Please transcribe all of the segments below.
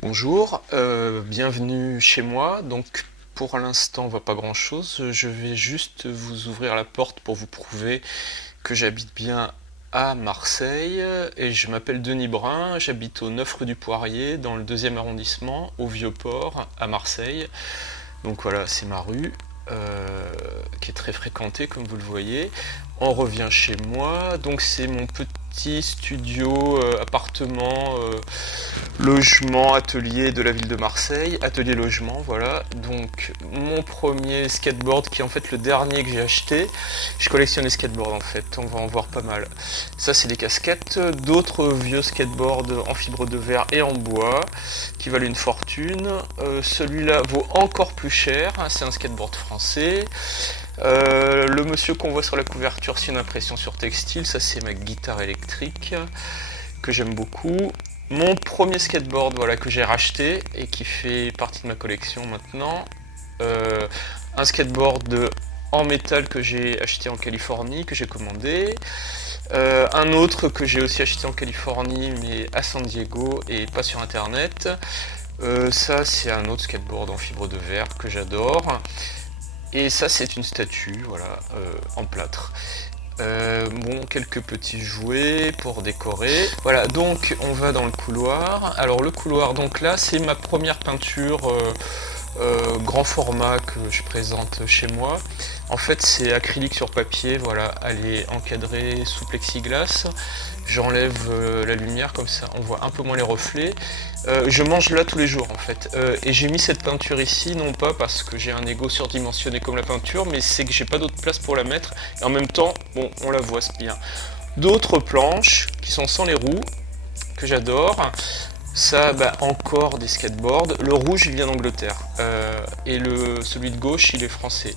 Bonjour, bienvenue chez moi. Donc pour l'instant, on voit pas grand-chose. Je vais juste vous ouvrir la porte pour vous prouver que j'habite bien à Marseille et je m'appelle Denis Brun. J'habite au 9 rue du Poirier, dans le 2e arrondissement, au Vieux-Port, à Marseille. Donc voilà, c'est ma rue. Qui est très fréquentée comme vous le voyez. On revient chez moi, donc c'est mon petit studio, appartement, logement, atelier de la ville de Marseille, atelier logement, voilà. Donc mon premier skateboard qui est en fait le dernier que j'ai acheté. Je collectionne les skateboards en fait, on va en voir pas mal. Ça c'est des casquettes, d'autres vieux skateboards en fibre de verre et en bois qui valent une fortune. Celui-là vaut encore plus cher, c'est un skateboard français. Le monsieur qu'on voit sur la couverture, c'est une impression sur textile. Ça, c'est ma guitare électrique que j'aime beaucoup. Mon premier skateboard, voilà, que j'ai racheté et qui fait partie de ma collection maintenant. Un skateboard en métal que j'ai acheté en Californie, que j'ai commandé. Un autre que j'ai aussi acheté en Californie, mais à San Diego et pas sur internet. Ça, c'est un autre skateboard en fibre de verre que j'adore. Et ça, c'est une statue, voilà, en plâtre. Bon, quelques petits jouets pour décorer. Voilà, donc on va dans le couloir. Alors le couloir, donc là, c'est ma première peinture grand format que je présente chez moi. En fait, c'est acrylique sur papier, voilà, elle est encadrée sous plexiglas. J'enlève la lumière, comme ça on voit un peu moins les reflets. Je mange là tous les jours en fait. Et j'ai mis cette peinture ici, non pas parce que j'ai un ego surdimensionné comme la peinture, mais c'est que j'ai pas d'autre place pour la mettre. Et en même temps, bon, on la voit, c'est bien. D'autres planches qui sont sans les roues, que j'adore. Ça, bah, encore des skateboards. Le rouge, il vient d'Angleterre. Et celui de gauche, il est français.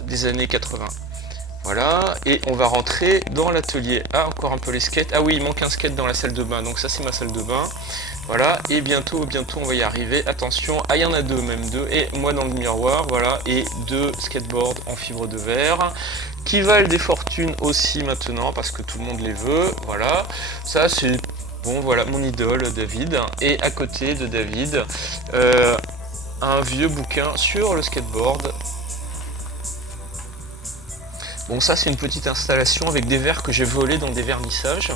Des années 80. Voilà, et on va rentrer dans l'atelier. Ah, encore un peu les skates. Ah oui, il manque un skate dans la salle de bain, donc ça c'est ma salle de bain. Voilà, et bientôt on va y arriver. Attention, ah il y en a deux, même deux. Et moi dans le miroir, voilà, et deux skateboards en fibre de verre qui valent des fortunes aussi maintenant parce que tout le monde les veut. Voilà, ça c'est bon, voilà mon idole David. Et à côté de David, un vieux bouquin sur le skateboard. Bon, ça c'est une petite installation avec des verres que j'ai volés dans des vernissages.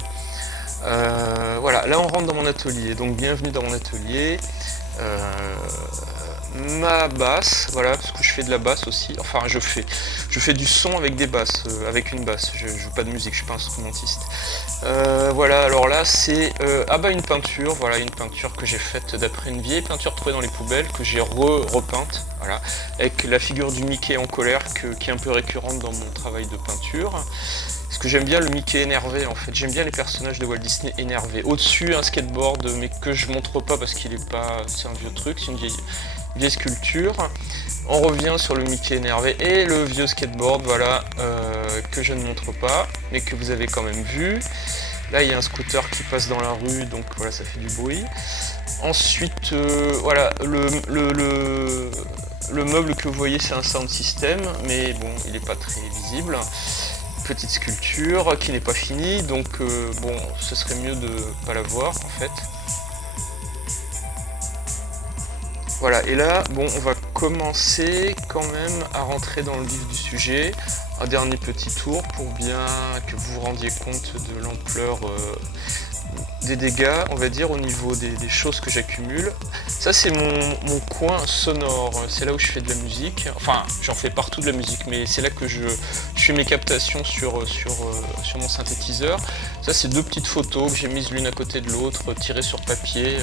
Voilà, là on rentre dans mon atelier, donc bienvenue dans mon atelier. Ma basse, voilà, parce que je fais de la basse aussi. Enfin, je fais du son avec des basses, avec une basse. Je joue pas de musique, je suis pas instrumentiste. Voilà, alors là c'est ah bah une peinture, voilà, une peinture que j'ai faite d'après une vieille peinture trouvée dans les poubelles que j'ai repeinte, voilà, avec la figure du Mickey en colère qui est un peu récurrente dans mon travail de peinture. Parce que j'aime bien le Mickey énervé en fait, j'aime bien les personnages de Walt Disney énervés. Au-dessus un skateboard mais que je montre pas parce qu'il est pas, c'est un vieux truc, c'est une vieille sculpture. On revient sur le Mickey énervé et le vieux skateboard, voilà, que je ne montre pas mais que vous avez quand même vu. Là il y a un scooter qui passe dans la rue, donc voilà, ça fait du bruit. Ensuite, voilà, le meuble que vous voyez c'est un sound system, mais bon, il n'est pas très visible. Petite sculpture qui n'est pas finie, donc bon, ce serait mieux de pas la voir en fait. Voilà, et là, bon, on va commencer quand même à rentrer dans le vif du sujet. Un dernier petit tour pour bien que vous vous rendiez compte de l'ampleur des dégâts, on va dire, au niveau des choses que j'accumule. Ça, c'est mon coin sonore, c'est là où je fais de la musique. Enfin, j'en fais partout de la musique, mais c'est là que je fais mes captations sur mon synthétiseur. Ça, c'est deux petites photos que j'ai mises l'une à côté de l'autre, tirées sur papier.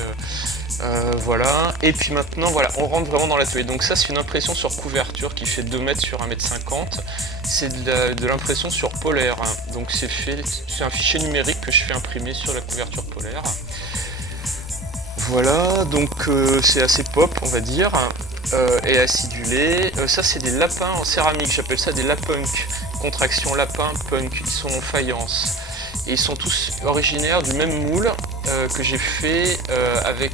Voilà, et puis maintenant voilà, on rentre vraiment dans l'atelier. Donc ça c'est une impression sur couverture qui fait 2 mètres sur 1,50 m. C'est de l'impression sur polaire, hein. Donc c'est un fichier numérique que je fais imprimer sur la couverture polaire. Voilà, donc c'est assez pop on va dire, et acidulé. Ça c'est des lapins en céramique, j'appelle ça des lapunk, contraction lapin punk, ils sont en faïence. Et ils sont tous originaires du même moule que j'ai fait avec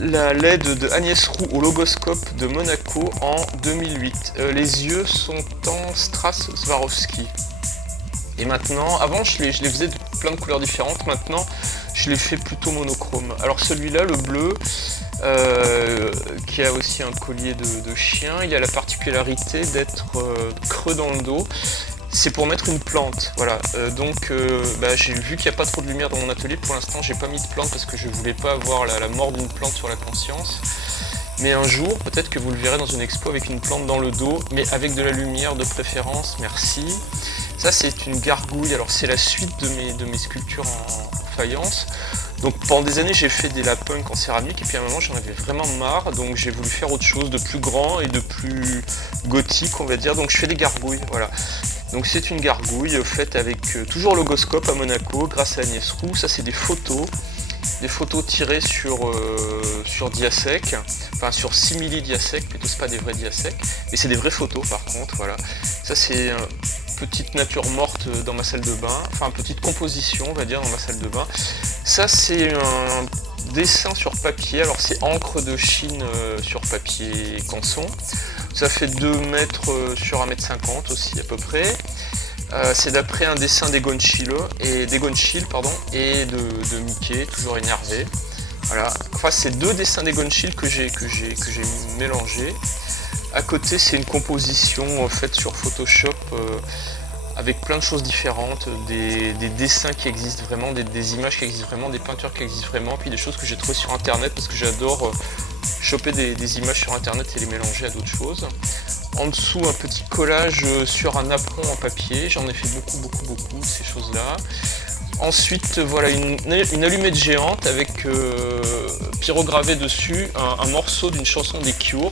la LED de Agnès Roux au Logoscope de Monaco en 2008. Les yeux sont en Strass Swarovski. Et maintenant, avant je les faisais de plein de couleurs différentes, maintenant je l'ai fait plutôt monochrome. Alors celui-là, le bleu, qui a aussi un collier de chien, il a la particularité d'être creux dans le dos. C'est pour mettre une plante, voilà. J'ai vu qu'il n'y a pas trop de lumière dans mon atelier. Pour l'instant, j'ai pas mis de plante parce que je voulais pas avoir la mort d'une plante sur la conscience. Mais un jour, peut-être que vous le verrez dans une expo avec une plante dans le dos, mais avec de la lumière de préférence, merci. Ça, c'est une gargouille. Alors, c'est la suite de mes sculptures en faïence. Donc, pendant des années, j'ai fait des lapins en céramique, et puis à un moment, j'en avais vraiment marre. Donc, j'ai voulu faire autre chose de plus grand et de plus gothique, on va dire. Donc, je fais des gargouilles, voilà. Donc, c'est une gargouille faite avec toujours Logoscope à Monaco, grâce à Agnès Roux. Ça, c'est des photos tirées sur diasec, enfin sur simili diasec, plutôt c'est pas des vrais diasec, mais c'est des vraies photos par contre, voilà. Ça c'est une petite nature morte dans ma salle de bain, enfin une petite composition on va dire dans ma salle de bain. Ça c'est un dessin sur papier, alors c'est encre de Chine sur papier canson. Ça fait 2 mètres sur 1,50 m aussi à peu près. C'est d'après un dessin d'Egon Schiele et de Mickey, toujours énervé. Voilà. Enfin, c'est 2 dessins d'Egon Schiele que j'ai mélangés. À côté, c'est une composition faite sur Photoshop avec plein de choses différentes, des dessins qui existent vraiment, des images qui existent vraiment, des peintures qui existent vraiment, puis des choses que j'ai trouvées sur internet parce que j'adore choper des images sur internet et les mélanger à d'autres choses. En dessous, un petit collage sur un apron en papier. J'en ai fait beaucoup de ces choses-là. Ensuite, voilà une allumette géante avec pyrogravé dessus un morceau d'une chanson des Cure.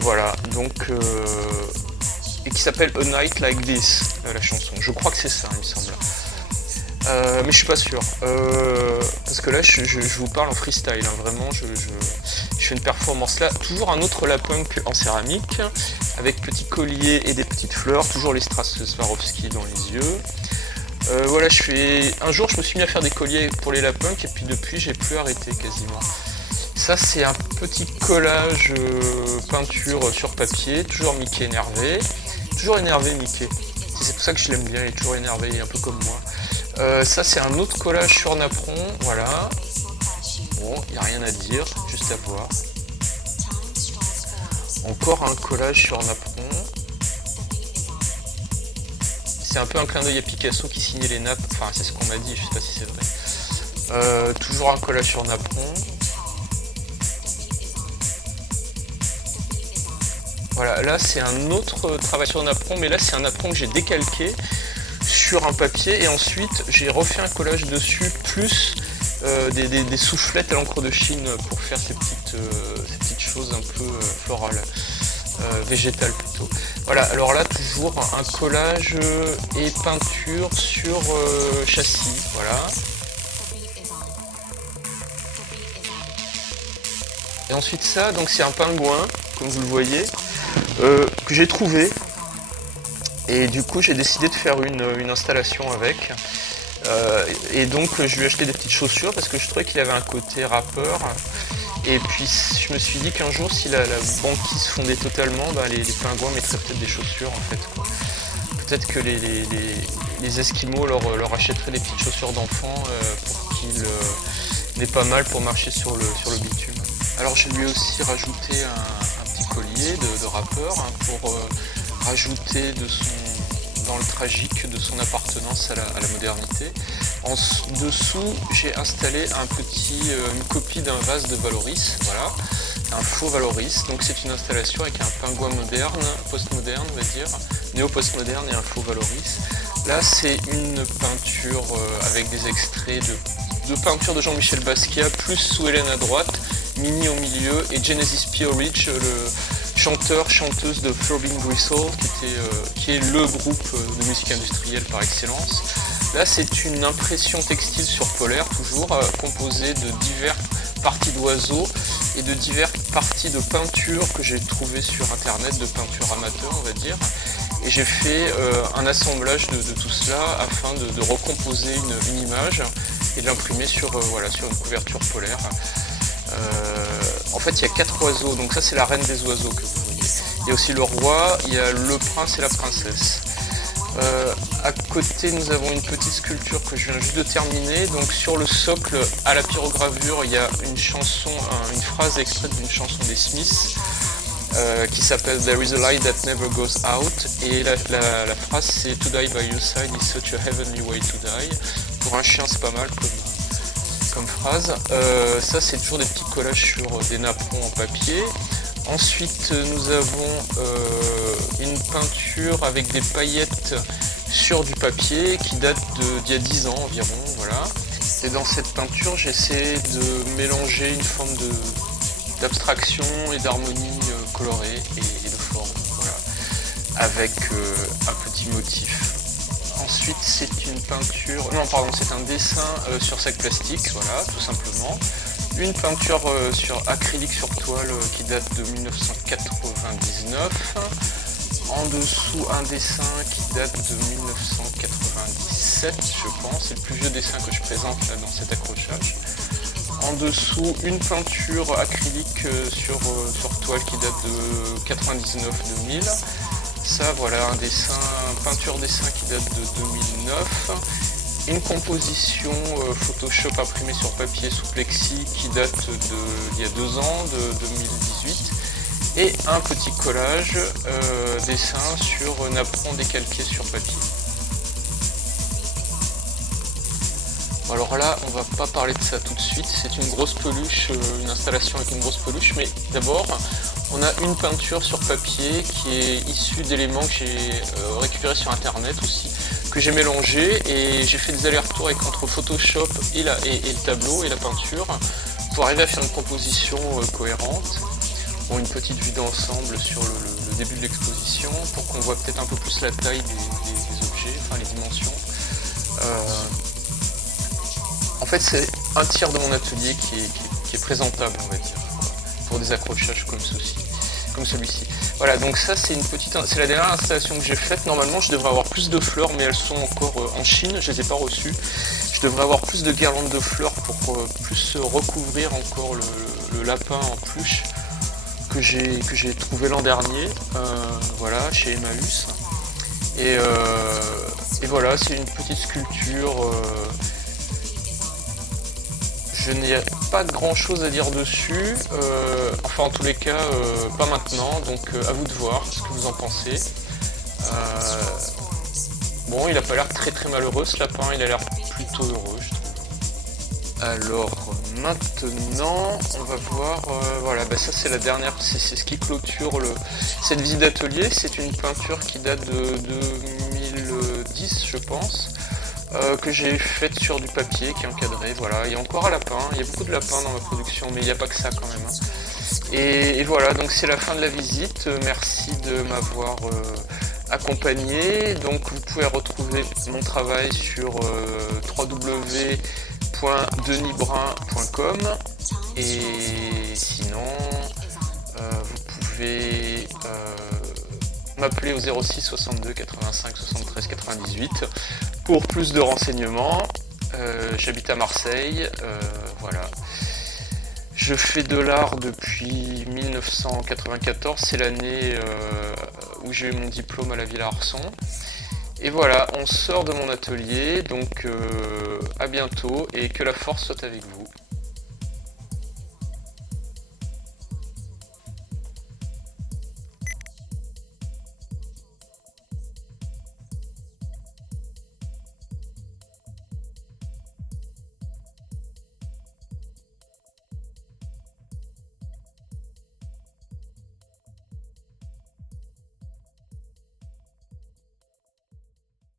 Voilà, donc et qui s'appelle A Night Like This, la chanson. Je crois que c'est ça, il me semble. Mais je suis pas sûr. Parce que là, je vous parle en freestyle. Hein, vraiment, je fais une performance là. Toujours un autre lapin en céramique, avec petit collier et des petites fleurs. Toujours les strass Swarovski dans les yeux. Voilà, un jour, je me suis mis à faire des colliers pour les lapins, et puis depuis, j'ai plus arrêté quasiment. Ça, c'est un petit collage peinture sur papier. Toujours Mickey énervé. Toujours énervé, Mickey. C'est pour ça que je l'aime bien, il est toujours énervé, il est un peu comme moi. Ça c'est un autre collage sur napperon, voilà. Bon, il n'y a rien à dire, juste à voir. Encore un collage sur napperon. C'est un peu un clin d'œil à Picasso qui signait les nappes, enfin c'est ce qu'on m'a dit, je sais pas si c'est vrai. Toujours un collage sur napperon. Voilà, là c'est un autre travail sur napperon, mais là c'est un napperon que j'ai décalqué sur un papier et ensuite j'ai refait un collage dessus plus des soufflettes à l'encre de Chine pour faire ces petites choses un peu florales, végétales plutôt. Voilà, alors là toujours un collage et peinture sur châssis, voilà. Et ensuite ça, donc c'est un pingouin, comme vous le voyez, que j'ai trouvé. Et du coup j'ai décidé de faire une installation avec. Et donc je lui ai acheté des petites chaussures parce que je trouvais qu'il avait un côté rappeur. Et puis je me suis dit qu'un jour si la banquise fondait totalement, les pingouins mettraient peut-être des chaussures en fait. Peut-être que les Esquimaux leur achèteraient des petites chaussures d'enfants pour qu'ils n'aient pas mal pour marcher sur le bitume. Alors je lui ai aussi rajouté un petit collier de rappeur pour rajouter dans le tragique de son appartenance à la modernité. En dessous, j'ai installé une copie d'un vase de Valoris, voilà, un faux Valoris. Donc c'est une installation avec un pingouin moderne, postmoderne, on va dire, néo-postmoderne et un faux Valoris. Là, c'est une peinture avec des extraits de peinture de Jean-Michel Basquiat, plus Sue Ellen à droite, Minnie au milieu et Genesis P-Orridge, le chanteuse de Throbbing Gristle, qui est le groupe de musique industrielle par excellence. Là, c'est une impression textile sur polaire, toujours composée de diverses parties d'oiseaux et de diverses parties de peinture que j'ai trouvées sur internet, de peinture amateur, on va dire. Et j'ai fait un assemblage de tout cela afin de recomposer une image et de l'imprimer sur une couverture polaire. En fait, il y a 4 oiseaux, donc ça c'est la reine des oiseaux que vous voyez. Il y a aussi le roi, il y a le prince et la princesse. À côté, nous avons une petite sculpture que je viens juste de terminer. Donc sur le socle, à la pyrogravure, il y a une chanson, une phrase extraite d'une chanson des Smiths qui s'appelle There is a light that never goes out. Et la phrase c'est To die by your side is such a heavenly way to die. Pour un chien, c'est pas mal comme phrase. Ça, c'est toujours des petits collages sur des napperons en papier. Ensuite, nous avons une peinture avec des paillettes sur du papier qui date d'il y a 10 ans environ, voilà. Et dans cette peinture, j'essaie de mélanger une forme d'abstraction et d'harmonie colorée et de forme, voilà, avec un petit motif. Ensuite, c'est une peinture, non pardon, c'est un dessin sur sac plastique, voilà, tout simplement. Une peinture sur acrylique sur toile qui date de 1999. En dessous, un dessin qui date de 1997, je pense. C'est le plus vieux dessin que je présente là dans cet accrochage. En dessous, une peinture acrylique sur toile qui date de 99-2000. Ça, voilà, un peinture dessin qui date de 2009. Une composition Photoshop imprimée sur papier sous plexi qui date d'il y a 2 ans, de 2018. Et un petit collage dessin sur napperon décalqué sur papier. Alors là, on va pas parler de ça tout de suite, c'est une grosse peluche, une installation avec une grosse peluche, mais d'abord, on a une peinture sur papier qui est issue d'éléments que j'ai récupérés sur internet aussi, que j'ai mélangé et j'ai fait des allers-retours entre Photoshop et le tableau et la peinture pour arriver à faire une composition cohérente. Bon, une petite vue d'ensemble sur le début de l'exposition pour qu'on voit peut-être un peu plus la taille des objets, enfin les dimensions. En fait, c'est un tiers de mon atelier qui est présentable, on va dire, pour des accrochages comme celui-ci. Voilà, donc ça c'est la dernière installation que j'ai faite. Normalement, je devrais avoir plus de fleurs, mais elles sont encore en Chine, je les ai pas reçues. Je devrais avoir plus de guirlandes de fleurs pour plus recouvrir encore le lapin en peluche que j'ai trouvé l'an dernier, voilà, chez Emmaüs. Et voilà, c'est une petite sculpture. Je n'ai pas grand chose à dire dessus, enfin en tous les cas pas maintenant, donc à vous de voir ce que vous en pensez. Bon, il a pas l'air très très malheureux ce lapin, il a l'air plutôt heureux je trouve. Alors maintenant on va voir, voilà, ça c'est la dernière, c'est ce qui clôture cette visite d'atelier. C'est une peinture qui date de 2010 je pense. Que j'ai faite sur du papier qui est encadré, voilà, il y a encore un lapin, il y a beaucoup de lapins dans ma production, mais il n'y a pas que ça quand même. Et voilà, donc c'est la fin de la visite, merci de m'avoir accompagné, donc vous pouvez retrouver mon travail sur www.denisbrun.com et sinon vous pouvez m'appeler au 06 62 85 73 98 pour plus de renseignements. J'habite à Marseille, voilà. Je fais de l'art depuis 1994, c'est l'année où j'ai eu mon diplôme à la Villa Arson. Et voilà, on sort de mon atelier, donc à bientôt et que la force soit avec vous.